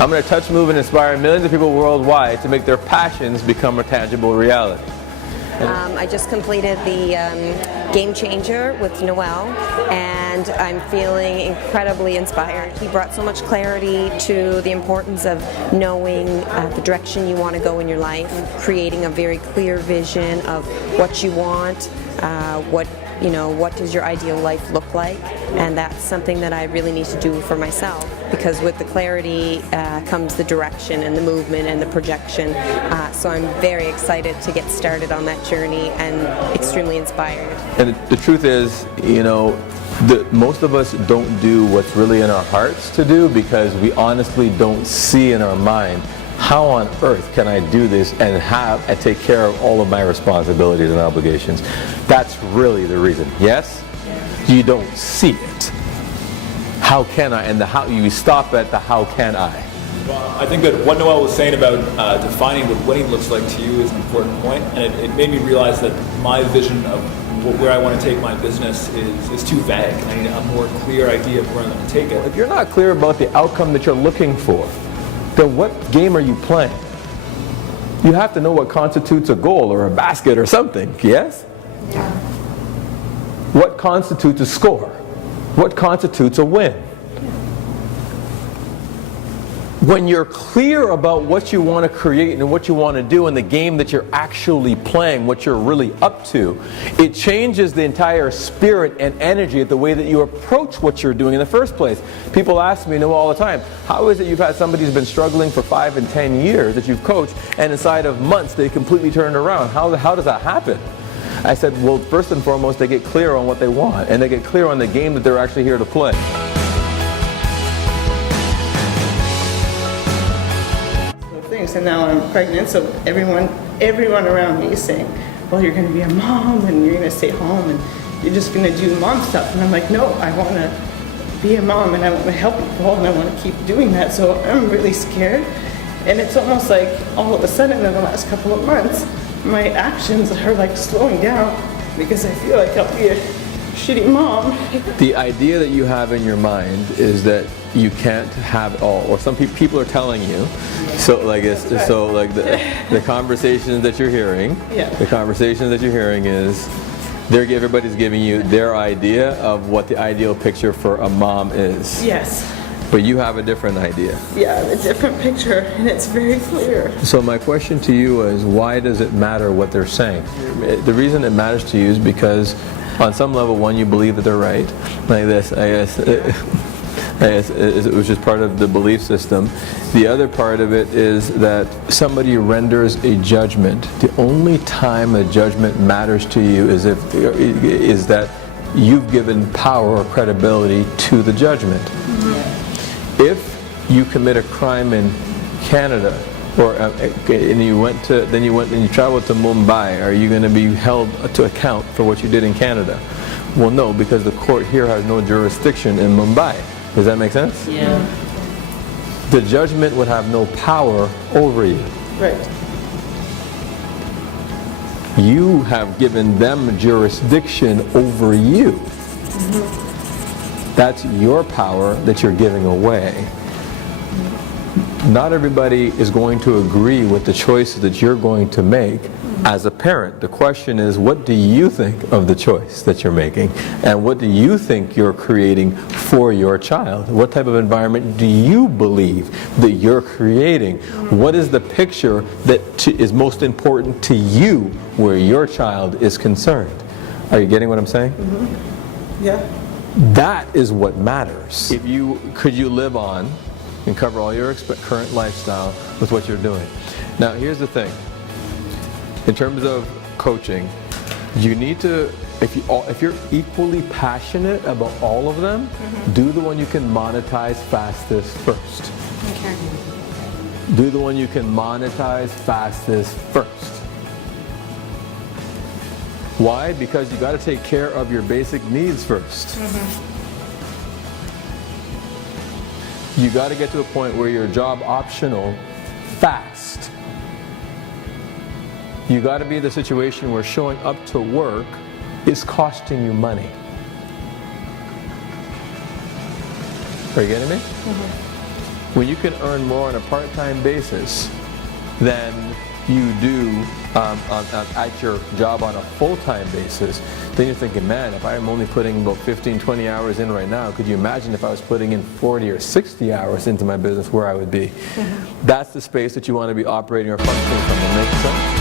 I'm going to touch, move, and inspire millions of people worldwide to make their passions become a tangible reality. I just completed the Game Changer with Noel, and I'm feeling incredibly inspired. He brought so much clarity to the importance of knowing the direction you want to go in your life, creating a very clear vision of what you want, what does your ideal life look like, and that's something that I really need to do for myself, because with the clarity comes the direction and the movement and the projection. So I'm very excited to get started on that journey and extremely inspired. And the truth is, most of us don't do what's really in our hearts to do because we honestly don't see in our mind, how on earth can I do this and take care of all of my responsibilities and obligations? That's really the reason. Yes? You don't see it. How can I? And you stop at the how can I. Well, I think that what Noel was saying about defining what winning looks like to you is an important point, and it made me realize that my vision of where I want to take my business is too vague. I need a more clear idea of where I'm going to take it. If you're not clear about the outcome that you're looking for, then what game are you playing? You have to know what constitutes a goal or a basket or something, yes? Yeah. What constitutes a score? What constitutes a win? When you're clear about what you want to create and what you want to do in the game that you're actually playing, what you're really up to, it changes the entire spirit and energy of the way that you approach what you're doing in the first place. People ask me, all the time, how is it you've had somebody who's been struggling for 5 and 10 years that you've coached, and inside of months they completely turned around? How does that happen? I said, well, first and foremost, they get clear on what they want, and they get clear on the game that they're actually here to play. And now I'm pregnant, so everyone around me is saying, well, you're going to be a mom and you're going to stay home and you're just going to do mom stuff. And I'm like, no, I want to be a mom and I want to help people and I want to keep doing that. So I'm really scared. And it's almost like all of a sudden in the last couple of months, my actions are like slowing down because I feel like I'll be a shitty mom. The idea that you have in your mind is that you can't have it all, or some people are telling you. So like the conversations that you're hearing, the conversations that you're hearing is everybody's giving you their idea of what the ideal picture for a mom is. Yes. But you have a different idea. Yeah, a different picture, and it's very clear. So my question to you is, why does it matter what they're saying? The reason it matters to you is because on some level, one, you believe that they're right. Like this, I guess it was just part of the belief system. The other part of it is that somebody renders a judgment. The only time a judgment matters to you is that you've given power or credibility to the judgment. Mm-hmm. If you commit a crime in Canada, and you traveled to Mumbai, are you going to be held to account for what you did in Canada? Well, no, because the court here has no jurisdiction in Mumbai. Does that make sense? Yeah. The judgment would have no power over you. Right. You have given them jurisdiction over you. Mm-hmm. That's your power that you're giving away. Not everybody is going to agree with the choices that you're going to make as a parent. The question is, what do you think of the choice that you're making? And what do you think you're creating for your child? What type of environment do you believe that you're creating? What is the picture that is most important to you where your child is concerned? Are you getting what I'm saying? Mm-hmm. Yeah. That is what matters. Could you live on and cover all your current lifestyle with what you're doing? Now, here's the thing. In terms of coaching, you need to, if you're equally passionate about all of them, mm-hmm. do the one you can monetize fastest first. Okay. Do the one you can monetize fastest first. Why? Because you got to take care of your basic needs first. Mm-hmm. You got to get to a point where you're job optional fast. You got to be in the situation where showing up to work is costing you money. Are you getting me? Mm-hmm. when you can earn more on a part-time basis than you do at your job on a full-time basis, then you're thinking, man, if I'm only putting about 15, 20 hours in right now, could you imagine if I was putting in 40 or 60 hours into my business, where I would be? That's the space that you want to be operating or functioning from. Does that make sense?